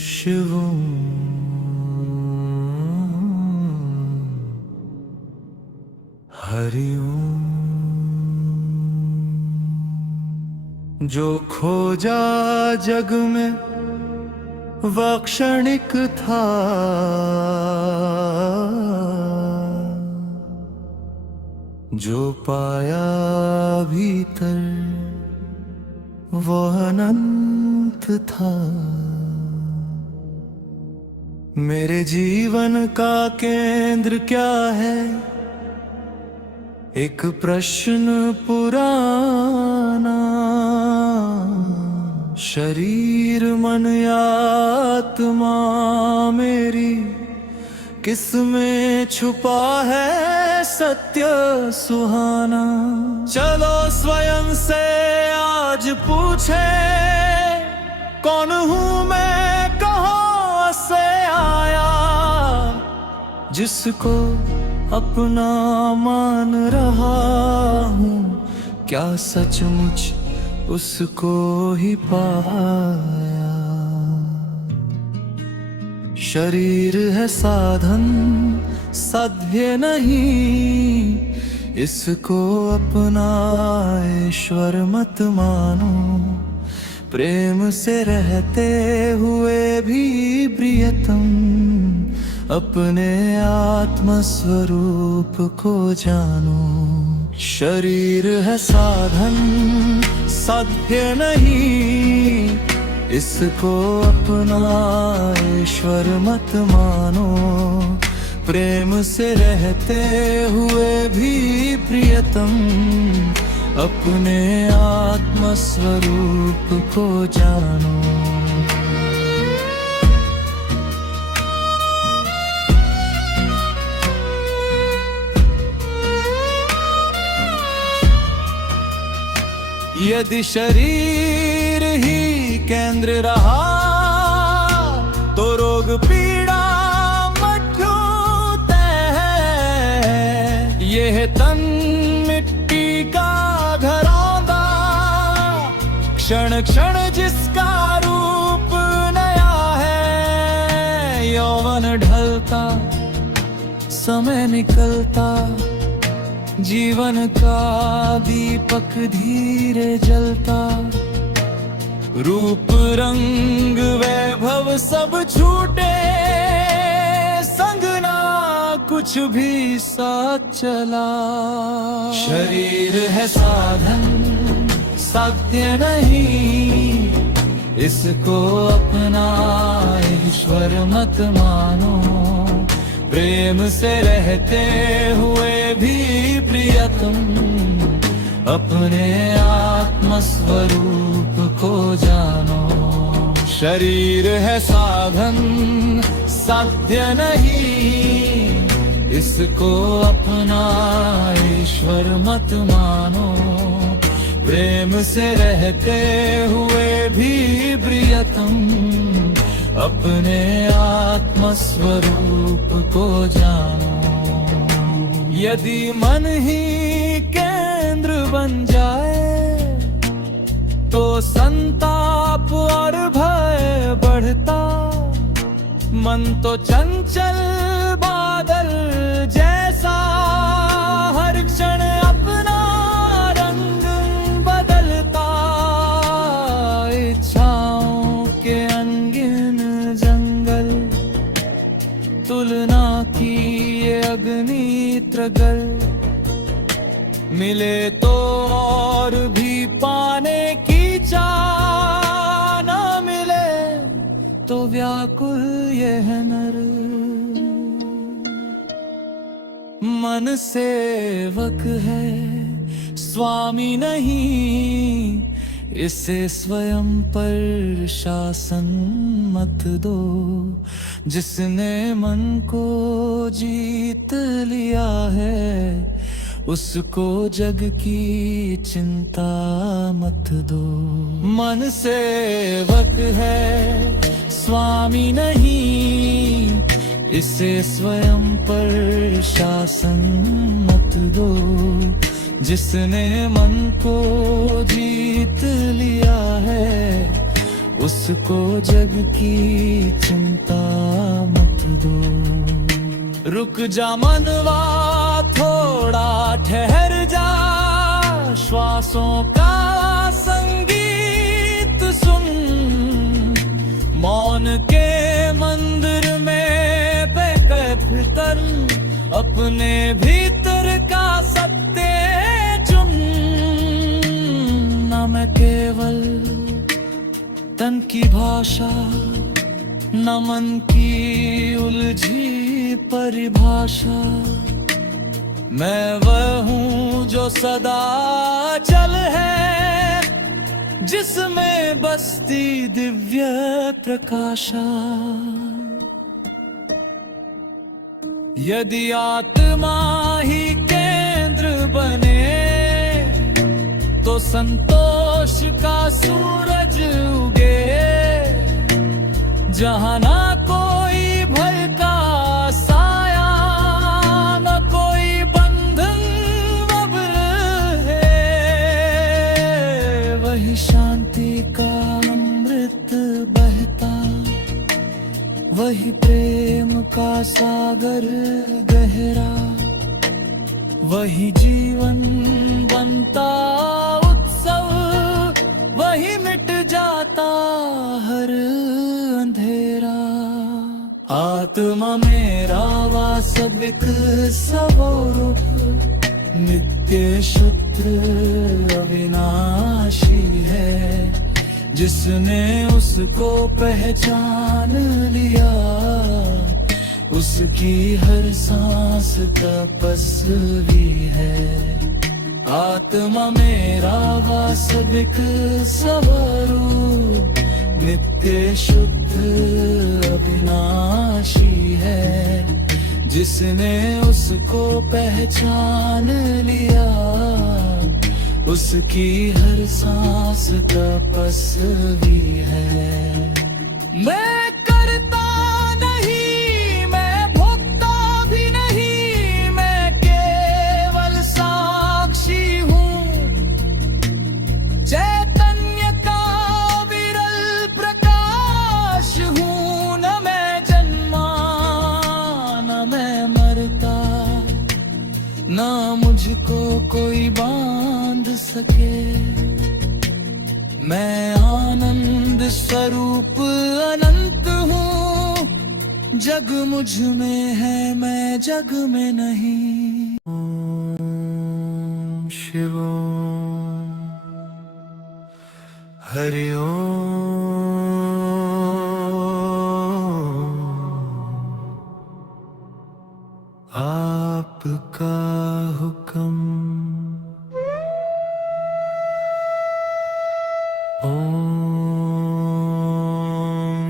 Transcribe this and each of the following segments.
शिवम हरि ओम। जो खोजा जग में वह क्षणिक था, जो पाया भीतर वह अनंत था। मेरे जीवन का केंद्र क्या है? एक प्रश्न पुराना। शरीर मन या आत्मा मेरी, किसमें छुपा है सत्य सुहाना? चलो स्वयं से आज पूछे, कौन हूँ मैं, कहाँ से आया? जिसको अपना मान रहा हूँ, क्या सचमुच उसको ही पाया? शरीर है साधन, साध्य नहीं, इसको अपना ईश्वर मत मानो। प्रेम से रहते हुए भी प्रियतम, अपने आत्म स्वरूप को जानो। शरीर है साधन, साध्य नहीं, इसको अपना ईश्वर मत मानो। प्रेम से रहते हुए भी प्रियतम, अपने आत्म स्वरूप को जानो। यदि शरीर ही केंद्र रहा, तो रोग पीड़ा मठूते हैं। यह तन मिट्टी का घरौंदा, क्षण क्षण जिसका रूप नया है। यौवन ढलता, समय निकलता, जीवन का दीपक धीरे जलता। रूप रंग वैभव सब छूटे, संग ना कुछ भी साथ चला। शरीर है साधन, साध्य नहीं, इसको अपना ईश्वर मत मानो। प्रेम से रहते हुए भी प्रियतम, अपने आत्म स्वरूप को जानो। शरीर है साधन, साध्य नहीं, इसको अपना ईश्वर मत मानो। प्रेम से रहते हुए भी प्रियतम, अपने आत्म स्वरूप को जानो। यदि मन ही केंद्र बन जाए, तो संताप और भय बढ़ता। मन तो चंचल बादल जैसा, हर क्षण अपना रंग बदलता। इच्छाओं के अनगिन जंगल, तुलना की ये अग्नि त्रगल। मिले तो और भी पाने की चाह, न मिले तो व्याकुल ये है नर। मन सेवक है, स्वामी नहीं, इसे स्वयं पर शासन मत दो। जिसने मन को जीत लिया है, उसको जग की चिंता मत दो। मन सेवक है, स्वामी नहीं, इसे स्वयं पर शासन मत दो। जिसने मन को जीत लिया है, उसको जग की चिंता मत दो। रुक जा मनवा, थोड़ा ठहर जा, श्वासों का संगीत सुन। मौन के मंदिर में बेकैफ तन, अपने भीतर का सत्य चुन। न मैं केवल तन की भाषा, न मन की उलझी परिभाषा। मैं वह हूँ जो सदा चल है, जिसमें बसती दिव्य प्रकाशा। यदि आत्मा ही केंद्र बने, तो संतोष का सूरज उगे। जहाँ ना कोई भय का साया, न कोई बंधन वब्र है, वही शांति का अमृत बहता, वही प्रेम का सागर गहरा, वही जीवन बनता उत्सव, वही मिट जाता हर अंधेरा। आत्मा मेरा वास्तविक स्वरूप, नित्य शुद्ध अविनाशी है। जिसने उसको पहचान लिया, उसकी हर सांस तपस्वी है। आत्मा मेरा वास्तविक स्वरूप, नित्य शुद्ध अविनाशी है। जिसने उसको पहचान लिया, उसकी हर सांस तपस्वी है। मैं करता नहीं, मैं भोगता भी नहीं, मैं केवल साक्षी हूँ। चैतन्य का विरल प्रकाश हूँ। न मैं जन्मा, न मैं मरता, न मुझको कोई बांध सके। मैं आनंद स्वरूप अनंत हूँ। जग मुझ में है, मैं जग में नहीं। ओम शिवोम हरि ओम। आपका हुक्म। ओम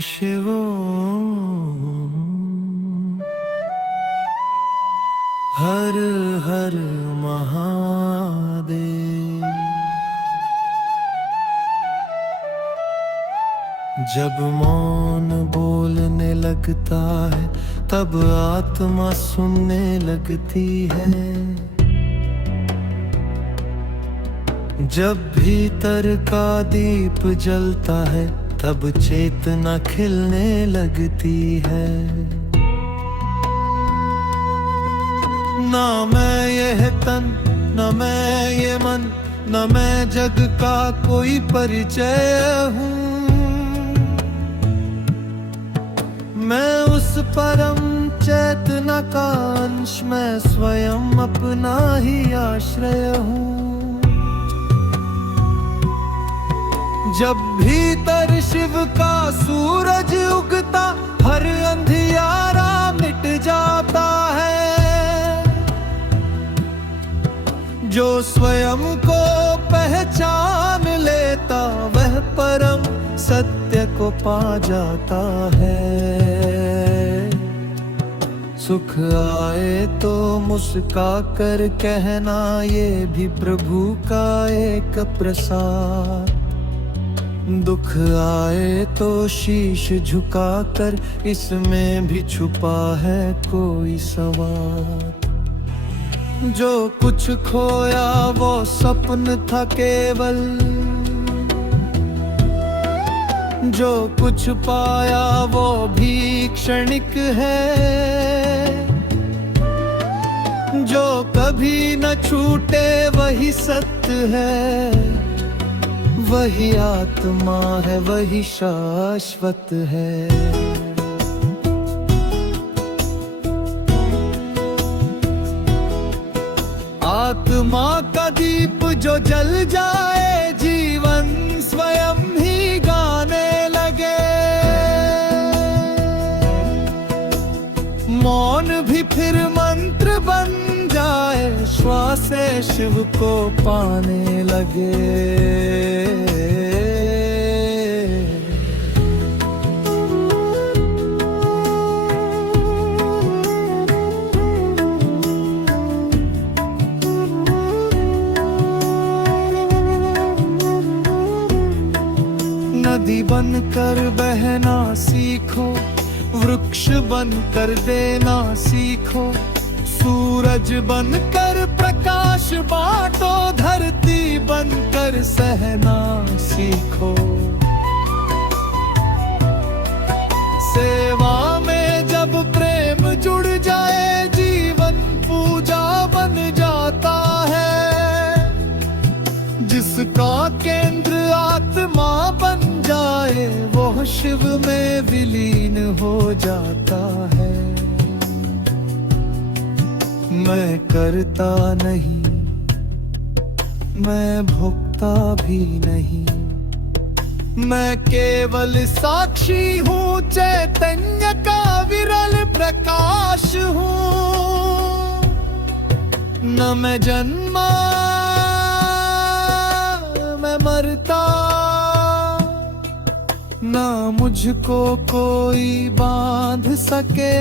शिवोम हर हर महादेव। जब मौन बोलने लगता है, तब आत्मा सुनने लगती है। जब भीतर का दीप जलता है, तब चेतना खिलने लगती है। ना मैं यह तन, न मैं ये मन, न मैं जग का कोई परिचय हूँ। मैं उस परम चेतना का अंश, मैं स्वयं अपना ही आश्रय हूँ। जब भीतर शिव का सूरज उगता, हर अंधियारा मिट जाता है। जो स्वयं को पहचान लेता, वह परम सत्य को पा जाता है। सुख आए तो मुस्का कर कहना, ये भी प्रभु का एक प्रसाद। दुख आए तो शीश झुकाकर, इसमें भी छुपा है कोई सवाल। जो कुछ खोया वो सपन था केवल, जो कुछ पाया वो भी क्षणिक है। जो कभी न छूटे वही सत्य है, वही आत्मा है, वही शाश्वत है। आत्मा का दीप जो जल जाए, जीवन स्वयं ही गाने लगे। मौन भी फिर मंत्र बन जाए, श्वास से शिव को पाने लगे। नदी बनकर बहना सीखो, वृक्ष बनकर देना सीखो, सूरज बनकर प्रकाश बांटो, धरती बनकर सहना सीखो। सेवा में जब प्रेम जुड़ जाए, जीवन पूजा बन जाता है। जिसका केंद्र आत्मा बन जाए, वो शिव में विलीन हो जाता है। मैं करता नहीं, मैं भोगता भी नहीं, मैं केवल साक्षी हूँ, चैतन्य का विरल प्रकाश हूँ। न मैं जन्मा मैं मरता, ना मुझको कोई बांध सके।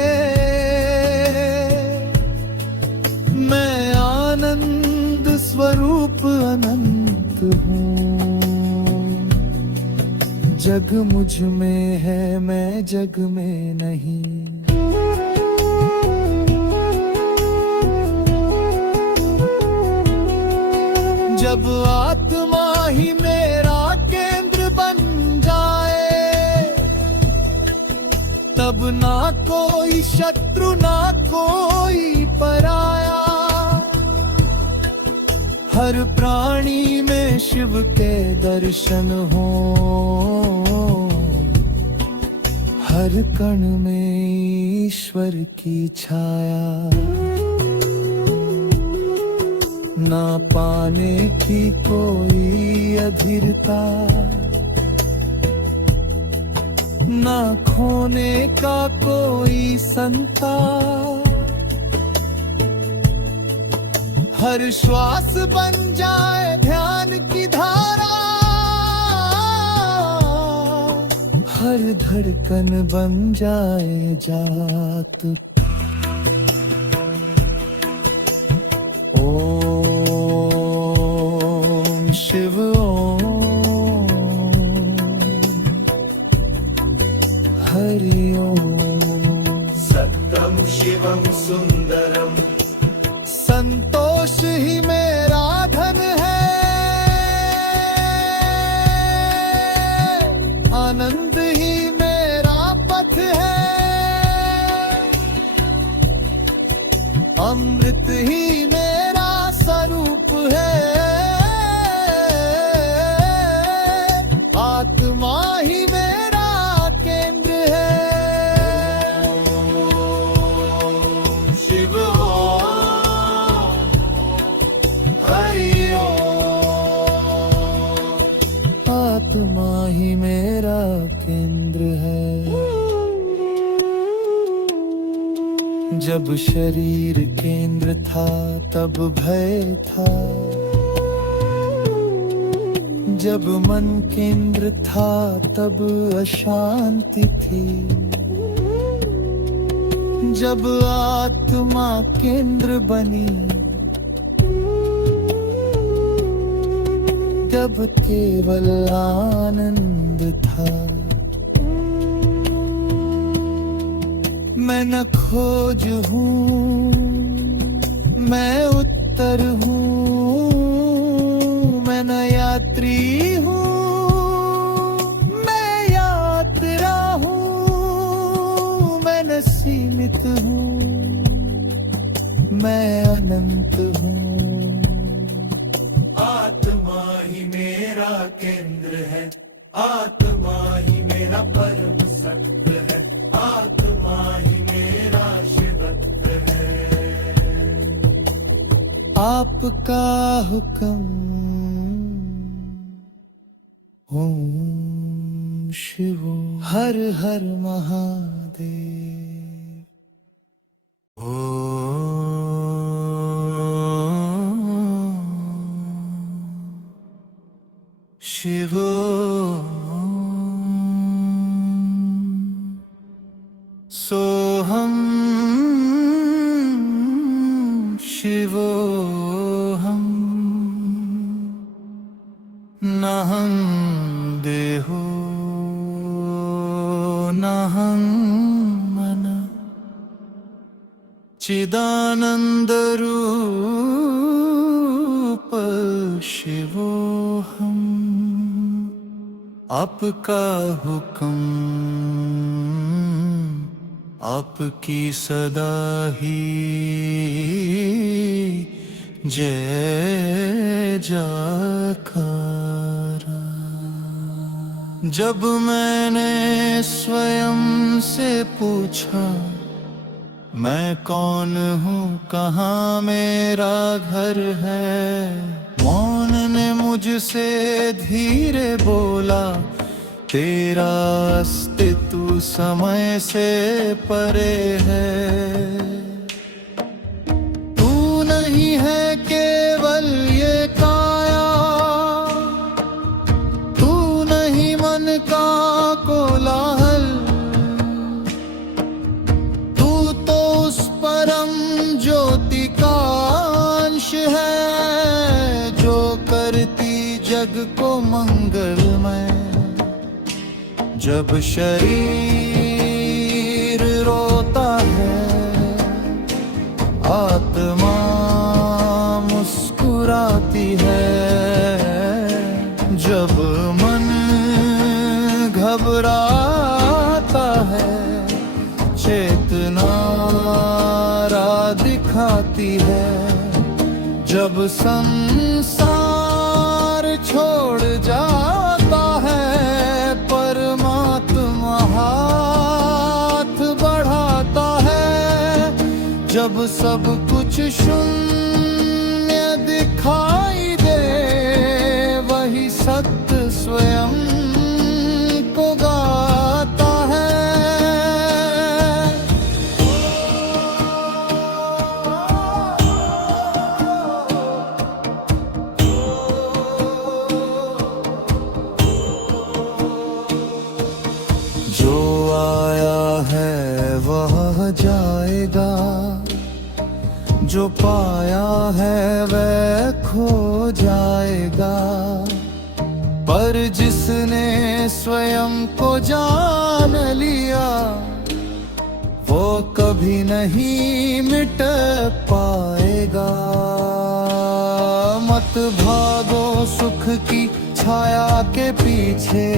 मैं आनंद स्वरूप अनंत हूँ, जग मुझ में है, मैं जग में नहीं। जब आत्मा ही मेरा केंद्र बन जाए, तब ना कोई शत्रु ना कोई पराया। हर प्राणी में शिव के दर्शन हो, हर कण में ईश्वर की छाया। ना पाने की कोई अधीरता, ना खोने का कोई संताप। हर श्वास बन जाए ध्यान की धारा, हर धड़कन बन जाए जात। ओम शिव ओम, हरि ओम। सत्यम शिवम सुंदरम, संतोष ही मेरा धन है, आनंद ही मेरा पथ है, अमृत ही मेरा स्वरूप है, आत्मा ही मेरा केंद्र है। ओम शिव ओम, हरि ओम। आत्मा ही मेरा केंद्र है। जब शरीर केंद्र था तब भय था, जब मन केंद्र था तब अशांति थी, जब आत्मा केंद्र बनी जब केवल आनंद था। मैं न खोज हूँ, मैं उत्तर हूँ, मैं न यात्री हूँ, मैं यात्रा हूँ, मैं न सीमित हूँ, मैं अनंत हूँ। आत्मा ही मेरा केंद्र है, आत्मा ही मेरा परम सत्य है, आत्मा ही मेरा शिवत्व है। आपका हुक्म ओम शिवो हर हर महादेव। शिवो सोहम शिवोहम नहं देहो नहं मन चिदानंद रूप शिवोहम। आपका हुक्म आपकी सदा ही जय जयकारा। जब मैंने स्वयं से पूछा मैं कौन हूँ, कहाँ मेरा घर है, मौन ने मुझसे धीरे बोला तेरा अस्तित्व समय से परे है। तू नहीं है केवल ये काया, तू नहीं मन का कोलाहल, तू तो उस परम ज्योति का अंश है जो करती जग को मंगलमय। जब शरीर रोता है आत्मा मुस्कुराती है, जब मन घबराता है चेतना राह दिखाती है, जब संसार छोड़ जाता है परमात्मा हाथ बढ़ाता है, जब सब कुछ शून्य दिखाई दे वही सत्य स्वयं को गाता है। जो आया है वह जाएगा, जो पाया है वह खो जाएगा, पर जिसने स्वयं को जान लिया वो कभी नहीं मिट पाएगा। मत भागो सुख की छाया के पीछे,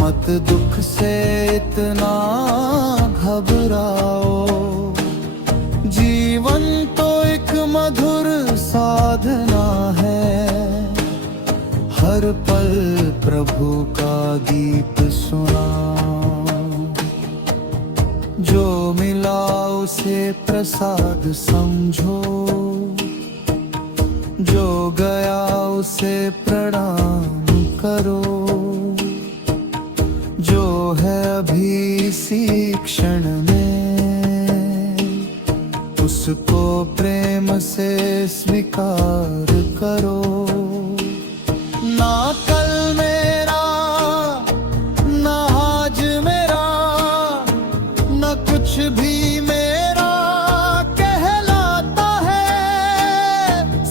मत दुख से इतना घबराओ, जीवन तो एक मधुर साधना है, हर पल प्रभु का गीत सुनाओ, जो मिला उसे प्रसाद समझो, जो गया उसे प्रणाम करो, जो है अभी इसी क्षण में उसको प्रेम से स्वीकार करो। ना कल मेरा ना आज मेरा न कुछ भी मेरा कहलाता है,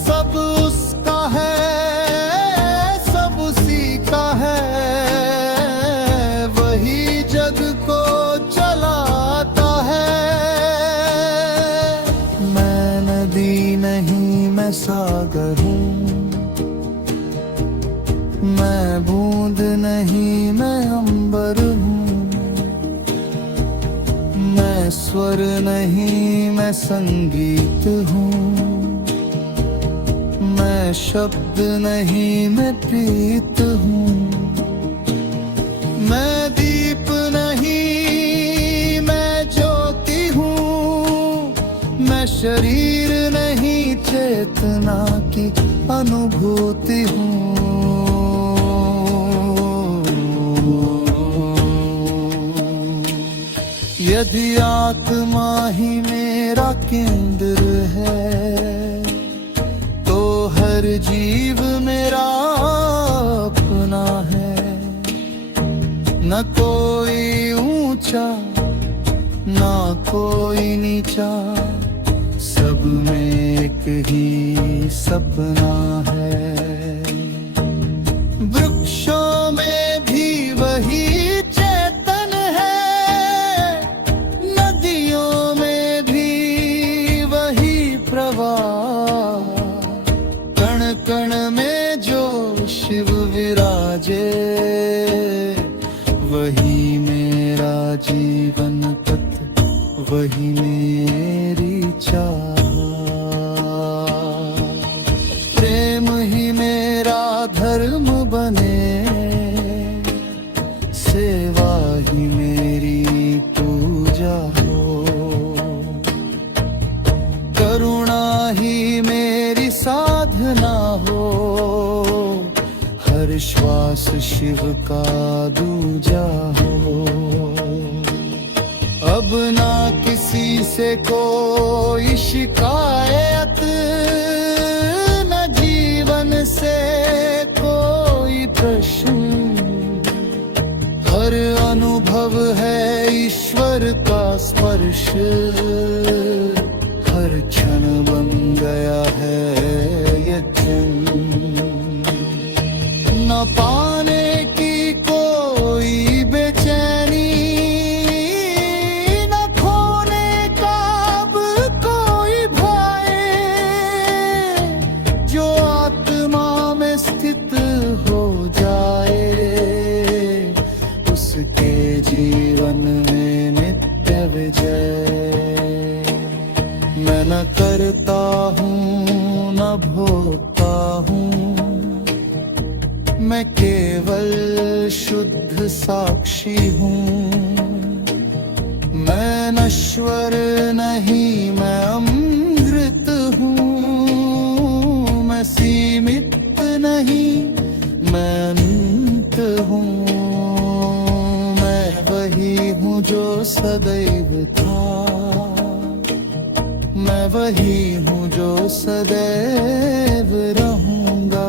सब उसका है सागर हूँ। मैं बूंद नहीं मैं अंबर हूँ, मैं स्वर नहीं मैं संगीत हूँ, मैं शब्द नहीं मैं प्रीत हूँ, मैं दीप नहीं मैं ज्योति हूँ, मैं शरीर नहीं चेतना की अनुभूति हूँ। यदि आत्मा ही मेरा केंद्र है, तो हर जीव मेरा अपना है। न कोई ऊंचा न कोई नीचा, सब में एक ही सपना है। वृक्षों में भी वही चेतन है, नदियों में भी वही प्रवाह, कण कण में जो शिव विराजे, वही मेरा जीवन पथ, वही मेरी चाह। प्रेम ही मेरा धर्म बने, सेवा ही मेरी पूजा हो, करुणा ही मेरी साधना हो, हर श्वास शिव का दूजा हो। अब ना किसी से कोई शिकायत, न जीवन से कोई प्रश्न, हर अनुभव है ईश्वर का स्पर्श, हर क्षण बन गया है यज्ञ। न पाने की कोई बेचैनी, न खोने का अब कोई भय, जो आत्मा में स्थित हो जाए, उसके जीवन में नित्य विजय। मैं न करता हूँ न भोगता हूँ, मैं केवल शुद्ध साक्षी हूँ। मैं नश्वर नहीं मैं अमृत हूँ, मैं सीमित नहीं मैं अनंत हूँ। मैं वही हूँ जो सदैव था, मैं वही हूँ जो सदैव रहूँगा।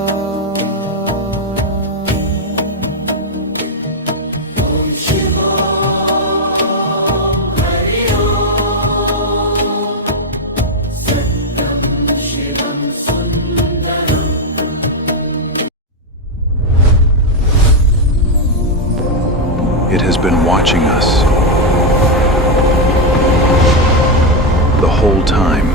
It has been watching us the whole time.